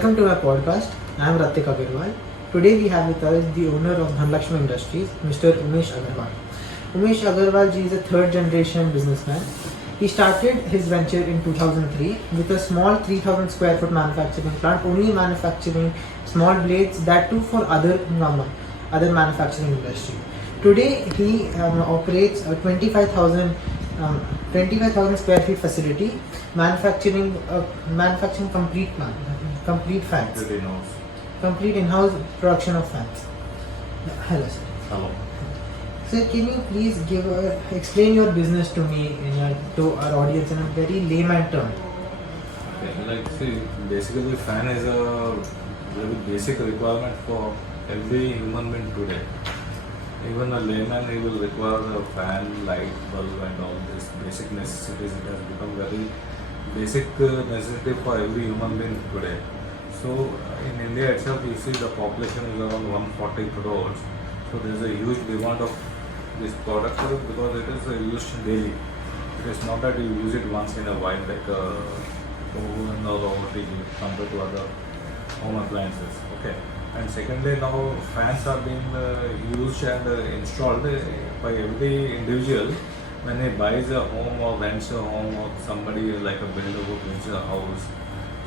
Welcome to my podcast. I am Ratik Agarwal. Today we have with us the owner of Dhanlakshmi Industries, Mr. Umesh Agarwal. Umesh Agarwal ji is a third generation businessman. He started his venture in 2003 with a small 3000 square foot manufacturing plant, only manufacturing small blades, that too for other manufacturing industry. Today he operates a 25,000 square feet facility manufacturing complete fans. Complete in-house production of fans. Hello, sir. Hello. Sir, can you please explain your business to me to our audience in a very layman term? Basically, fan is a very basic requirement for every human being today. Even a layman, he will require a fan, light, bulb, and all these basic necessities. It has become very basic necessity for every human being today. So, in India itself, you see the population is around 140 crores. So, there is a huge demand of this product because it is used daily. It is not that you use it once in a while like a oven or TV compared to other home appliances. Okay. And secondly, now fans are being used and installed by every individual when he buys a home or rents a home, or somebody like a builder who builds a house.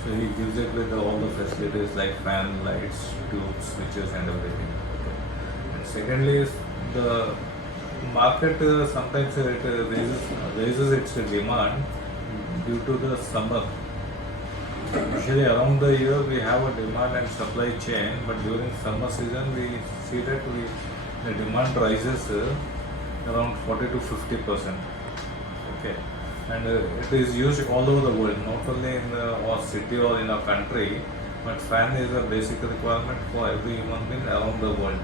So he gives it with all the facilities like fan, lights, tubes, switches and everything. Okay. And secondly, is the market sometimes it raises its demand due to the summer. Usually around the year we have a demand and supply chain, but during summer season we see that the demand rises around 40 to 50%. Okay, and it is used all over the world, not only in our city or in our country, but fan is a basic requirement for every human being around the world.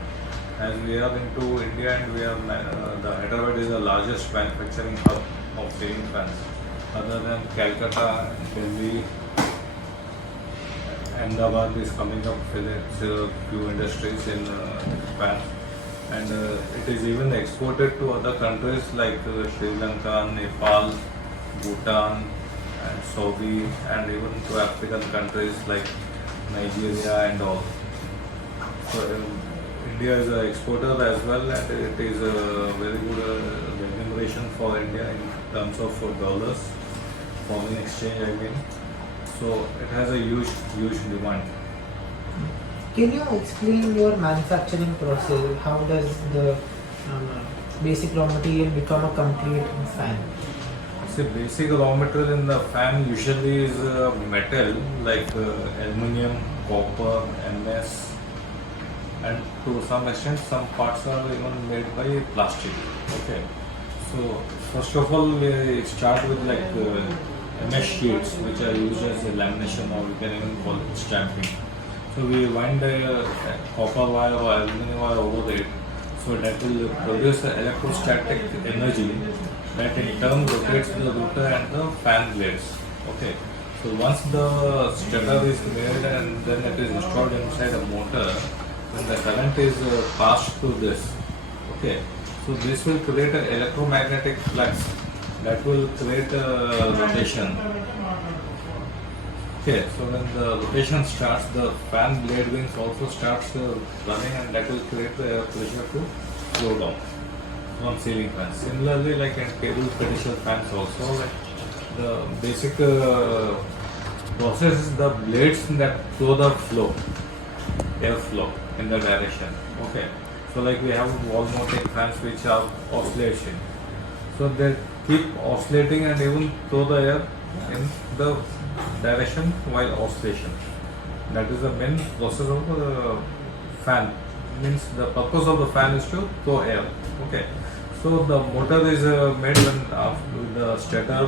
As we are into India and we are the Hyderabad is the largest manufacturing hub of ceiling fans, other than Calcutta, Delhi. Ahmedabad is coming up with its few industries in fans, and it is even exported to other countries like Sri Lanka, Nepal, Bhutan, and Saudi, and even to African countries like Nigeria and all. So India is an exporter as well, and it is a very good remuneration for India in terms of dollars, foreign exchange. I mean. So it has a huge demand. Can you explain your manufacturing process? How does the basic raw material become a complete fan? See, basic raw material in the fan usually is metal like aluminum, copper, MS, and to some extent some parts are even made by plastic. Okay. So first of all we start with like umesh sheets, which are used as a lamination, or we can even call it stamping. So we wind a copper wire or aluminum wire over it, so that will produce the electrostatic energy that in turn rotates the rotor and the fan blades. Okay. So once the stator is made and then it is installed inside a motor, then the current is passed through this. Okay. So this will create an electromagnetic flux that will create a rotation. Okay, so when the rotation starts, the fan blade wings also starts running, and that will create the pressure to flow down from ceiling fans. Similarly, like in cable pedestal fans also, like the basic process is the blades that throw the airflow in the direction. Okay, so like we have wall mounting fans which are oscillation. So they keep oscillating and even throw the air in the direction while oscillation. That is the main process of the fan. Means the purpose of the fan is to throw air. Okay. So the motor is made with the stator,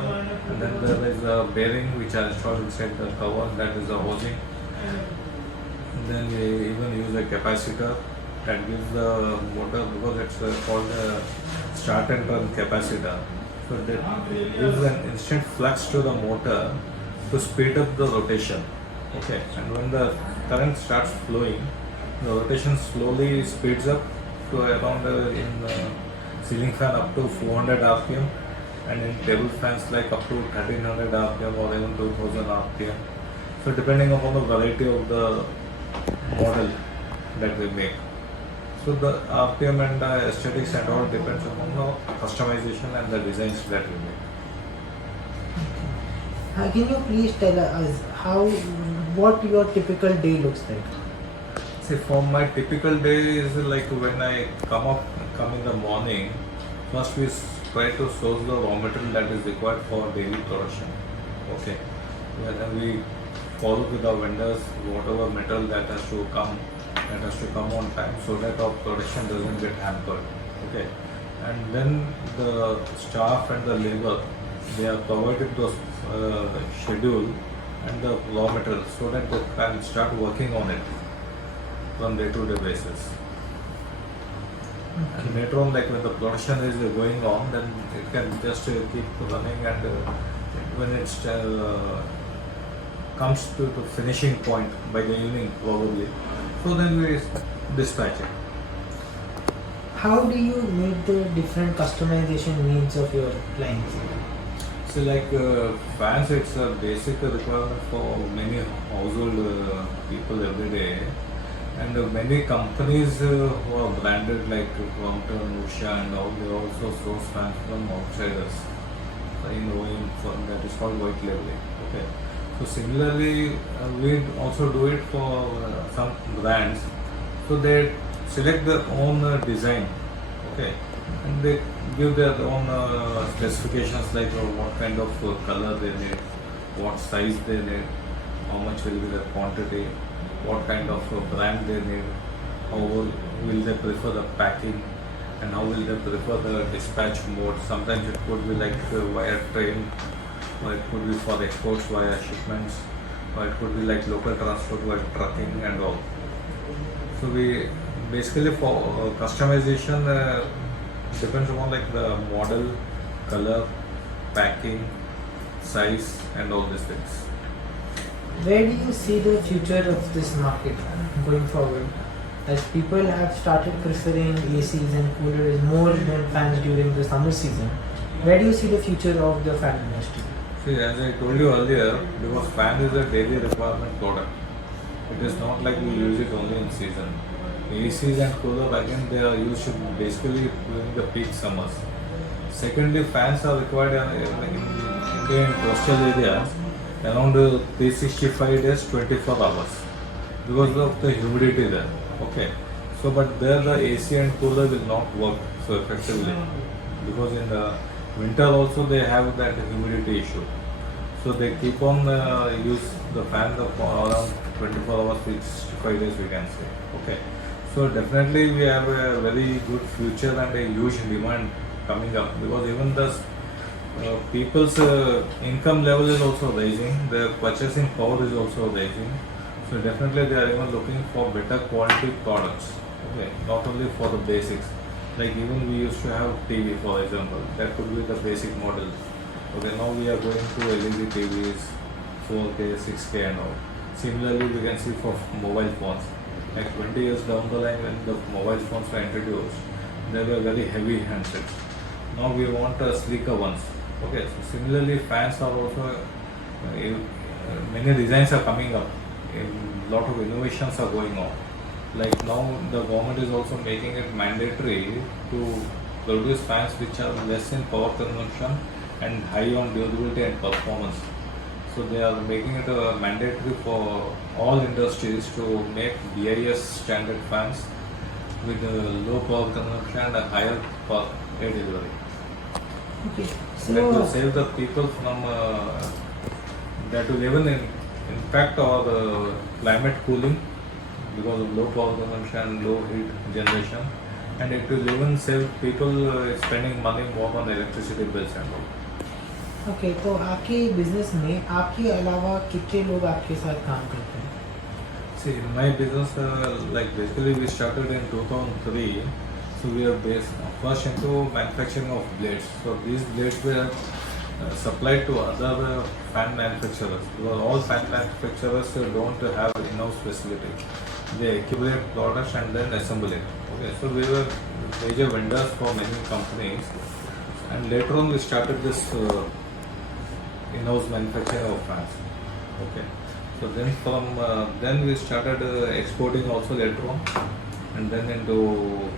and then there is a bearing which are installed inside the cover. That is the housing. And then we even use a capacitor that gives the motor, because it's called a start and run capacitor. So that gives an instant flux to the motor to speed up the rotation. Okay, and when the current starts flowing, the rotation slowly speeds up to around in ceiling fan up to 400 rpm, and in table fans like up to 1300 rpm or even 2000 rpm. So depending upon the variety of the model that we make. So the RPM and the aesthetics and all depends upon the customization and the designs that we make. Can you please tell us what your typical day looks like? See, for my typical day is like when I come in the morning, first we try to source the raw material that is required for daily production. Okay. Then we follow with the vendors whatever metal that has to come on time so that our production doesn't get hampered. Okay. And then the staff and the labor, they are provided those schedule and the raw material so that they can start working on it on day-to-day basis. And later on, like when the production is going on, then it can just keep running, and when it comes to the finishing point by the evening probably, so then we dispatch it. How do you meet the different customization needs of your clients? So like fans, it's a basic requirement for many household people every day. And many companies who are branded like Crompton, Usha and all, they also source fans from outsiders in OEM firm that is called white labeling. Okay. So similarly, we also do it for some brands. So they select their own design. Okay. And they give their own specifications like what kind of color they need, what size they need, how much will be the quantity, what kind of brand they need, how will they prefer the packing, and how will they prefer the dispatch mode. Sometimes it could be like via train, or it could be for exports via shipments, or it could be like local transport via trucking and all. So we basically for customization depends upon like the model, color, packing, size and all these things. Where do you see the future of this market going forward? As people have started preferring ACs and coolers more than fans during the summer season, where do you see the future of the fan industry? See, as I told you earlier, because fan is a daily requirement product. It is not like we use it only in season. ACs and cooler again they are used basically during the peak summers. Secondly, fans are required in coastal areas around 365 days, 24 hours because of the humidity there. Okay. So, but there the AC and cooler will not work so effectively because in the winter also they have that humidity issue. So they keep on use the fan for around 24 hours, 365 days we can say. Okay. So definitely we have a very good future and a huge demand coming up because even the people's income level is also rising, their purchasing power is also rising. So definitely they are even looking for better quality products. Okay, not only for the basics. Like even we used to have TV for example, that could be the basic model. Okay, now we are going to LED TVs, 4K, 6K and all. Similarly, we can see for mobile phones. Like 20 years down the line when the mobile phones were introduced, they were very heavy handsets. Now we want sleeker ones. Okay, so similarly fans are also, many designs are coming up. A lot of innovations are going on. Like now the government is also making it mandatory to produce fans which are less in power consumption and high on durability and performance. So they are making it mandatory for all industries to make BIS standard fans with low power consumption and a higher power air delivery. Okay, That will so save the people from that will even impact our climate cooling because of low power consumption, low heat generation, and it will even save people spending money more on electricity bills and all. Okay तो आपके business में आपके अलावा कितने लोग आपके साथ काम करते हैं? See, in my business, like basically we started in 2003, so we are based first into manufacturing of blades. So these blades were supplied to other fan manufacturers because all fan manufacturers don't have in-house facility. They accumulate products and then assemble it. Okay, so we were major vendors for many companies, and later on we started this in-house manufacturing of fans. Okay. So then from then we started exporting also later on, and then into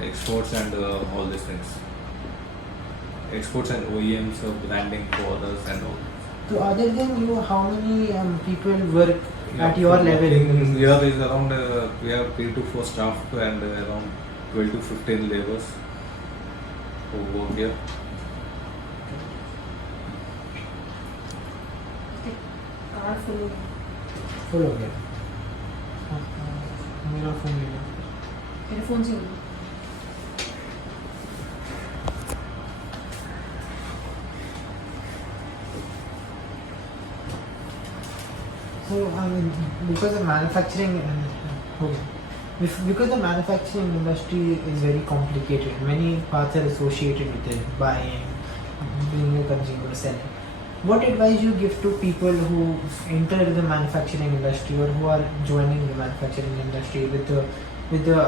exports and all these things. Exports and OEMs, branding for others and all. So other than you, how many people work Yeah, at your from level? working here is around we have 3 to 4 staff and around 12 to 15 laborers who work here. Card full हो गया full हो गया मेरा phone ले लो मेरे phone से हो गया So, because the manufacturing, okay. Because the manufacturing industry is very complicated, many parts are associated with it, buying, being a consumer, selling. What advice you give to people who enter the manufacturing industry or who are joining the manufacturing industry with the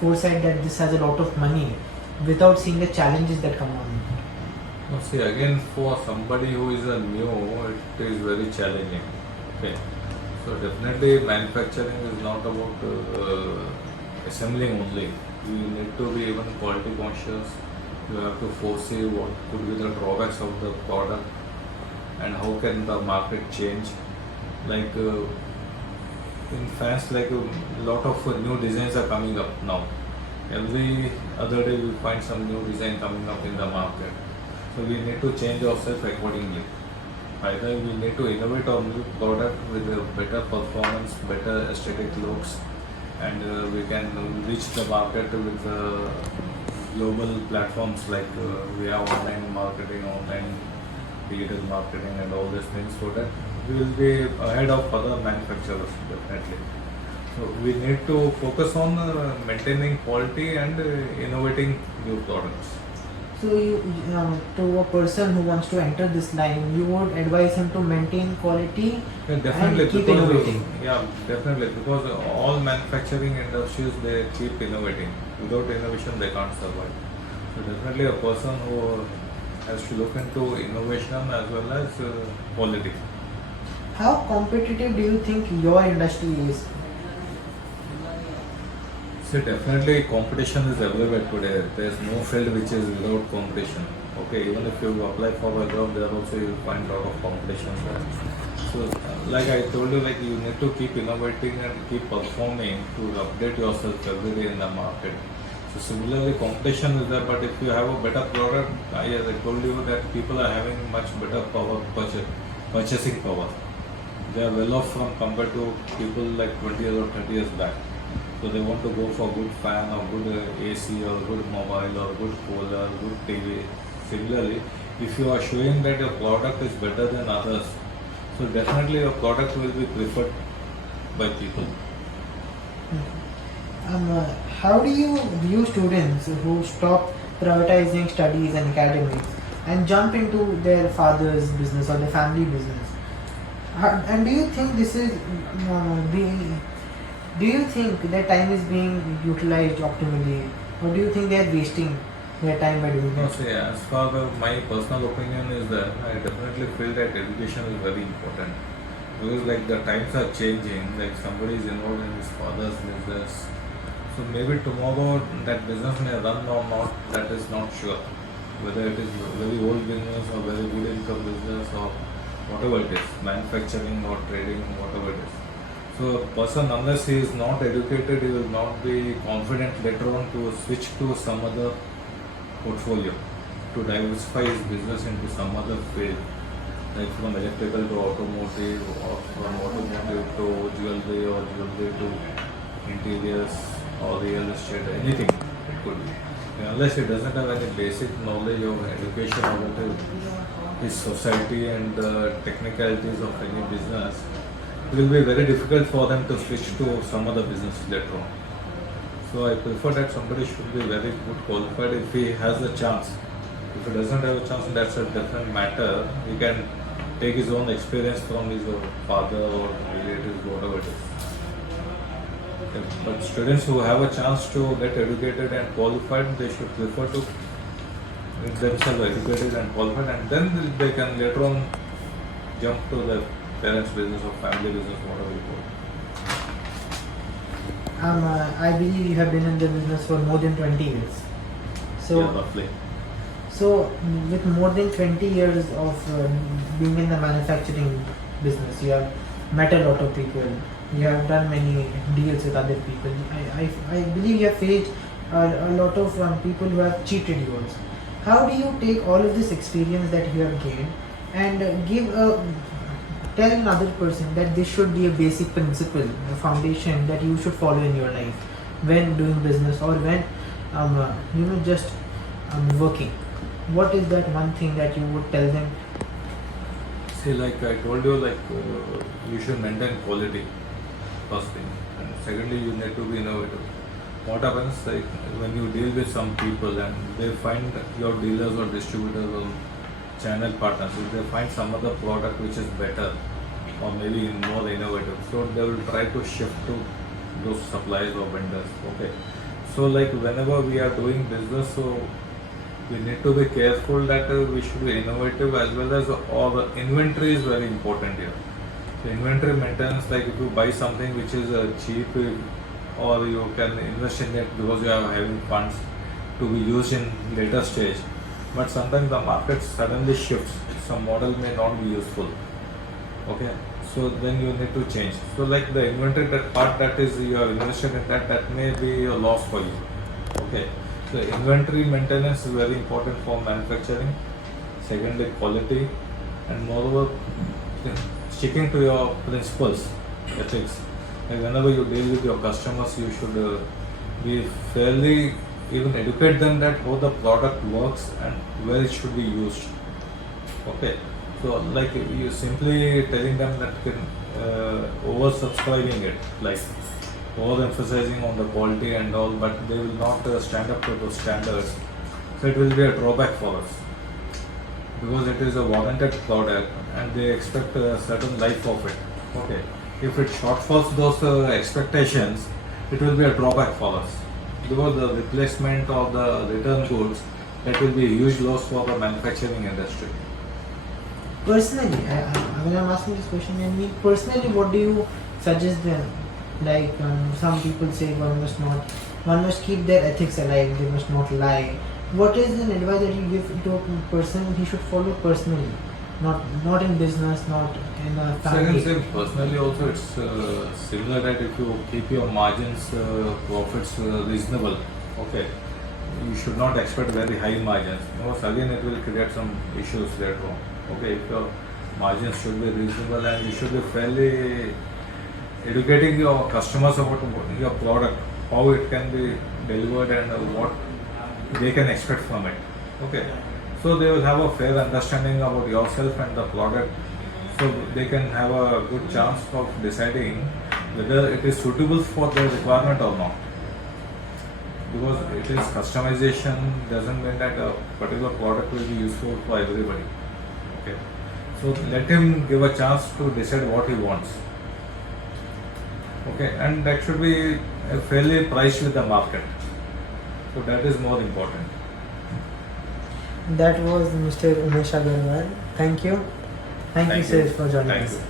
foresight that this has a lot of money, without seeing the challenges that come on it? Now see, again, for somebody who is a new, it is very challenging. Okay, so definitely manufacturing is not about assembling only. You need to be even quality conscious. You have to foresee what could be the drawbacks of the product and how can the market change. Like in fans, like a lot of new designs are coming up now. Every other day we find some new design coming up in the market. So we need to change ourselves accordingly. Either we need to innovate our new product with a better performance, better aesthetic looks, and we can reach the market with global platforms like we have online marketing, online digital marketing, and all these things, so that we will be ahead of other manufacturers definitely. So we need to focus on maintaining quality and innovating new products. So you, to a person who wants to enter this line, you would advise him to maintain quality Yeah, definitely, and keep because innovating. yeah, definitely, because all manufacturing industries, they keep innovating. Without innovation, they can't survive. So definitely, a person who has to look into innovation as well as quality. How competitive do you think your industry is? See, definitely competition is everywhere today. There is no field which is without competition. Okay, even if you apply for a job, there also you will find a lot of competition there. So, like I told you, like you need to keep innovating and keep performing to update yourself every day in the market. So similarly, competition is there, but if you have a better product, as I told you that people are having much better purchasing power. They are well off from compared to people like 20 years or 30 years back. So they want to go for good fan or good AC or good mobile or good cooler, good TV. Similarly, if you are showing that your product is better than others, so definitely your product will be preferred by people. How do you view students who stop prioritizing studies and academics and jump into their father's business or their family business? And do you think this is being? Do you think their time is being utilized optimally, or do you think they are wasting their time by doing No, that? see, as far as my personal opinion is that I definitely feel that education is very important because like the times are changing. Like somebody is involved in his father's business, so maybe tomorrow that business may run or not. That is not sure. Whether it is very old business or very good income business or whatever it is, manufacturing or trading, whatever it is. So a person, unless he is not educated, he will not be confident later on to switch to some other portfolio, to diversify his business into some other field, like from electrical to automotive, or from automotive to jewelry, or jewelry to interiors or real estate, anything it could be. Unless he doesn't have any basic knowledge of education about his society and the technicalities of any business, it will be very difficult for them to switch to some other business later on. So I prefer that somebody should be very good qualified if he has a chance. If he doesn't have a chance, that's a different matter. He can take his own experience from his father or relatives, whatever it is. Okay. But students who have a chance to get educated and qualified, they should prefer to make themselves educated and qualified, and then they can later on jump to the parents' business or family business, whatever you call it. I believe you have been in the business for more than 20 years. So, Yeah, roughly. so with more than 20 years of being in the manufacturing business, you have met a lot of people. You have done many deals with other people. I believe you have faced a lot of people who have cheated you also. How do you take all of this experience that you have gained and tell another person that this should be a basic principle, a foundation that you should follow in your life when doing business or when just working? What is that one thing that you would tell them? See, like I told you, you should maintain quality, first thing, and secondly, you need to be innovative. What happens, like when you deal with some people and they find your dealers or distributors or channel partners, if they find some other product which is better or maybe more innovative, so they will try to shift to those suppliers or vendors. Okay, so like whenever we are doing business, so we need to be careful that we should be innovative, as well as our inventory is very important here. So inventory maintenance, like if you buy something which is cheap, or you can invest in it because you are having funds to be used in later stage, but sometimes the market suddenly shifts, some model may not be useful. Okay, so then you need to change. So like the inventory, that part that is you have invested in, that may be a loss for you. Okay, so inventory maintenance is very important for manufacturing. Secondly, quality, and moreover, sticking to your principles, ethics. Like whenever you deal with your customers, you should be fairly, even educate them that how the product works and where it should be used. Okay, so like you simply telling them that over subscribing it, like over emphasizing on the quality and all, but they will not stand up to those standards. So it will be a drawback for us, because it is a warranted product and they expect a certain life of it. Okay, if it shortfalls those expectations, it will be a drawback for us, because the replacement or the return goods, that will be a huge loss for the manufacturing industry. Personally, when I'm asking this question, and me personally, what do you suggest them? Like some people say one must keep their ethics alive, they must not lie. What is an advice that you give to a person he should follow personally, not in business, not in a family? Second, personally also it's similar, that if you keep your margins, profits reasonable, okay, you should not expect very high margins, because again it will create some issues later on. Okay, if your margins should be reasonable, and you should be fairly educating your customers about your product, how it can be delivered and what they can expect from it. Okay, so they will have a fair understanding about yourself and the product, so they can have a good chance of deciding whether it is suitable for their requirement or not. Because it is customization doesn't mean that a particular product will be useful for everybody. Okay, so let him give a chance to decide what he wants. Okay, and that should be fairly priced with the market. So that is more important. That was Mr. Umesh Agarwal. Thank you. Thank you, sir, for joining Thank us. you.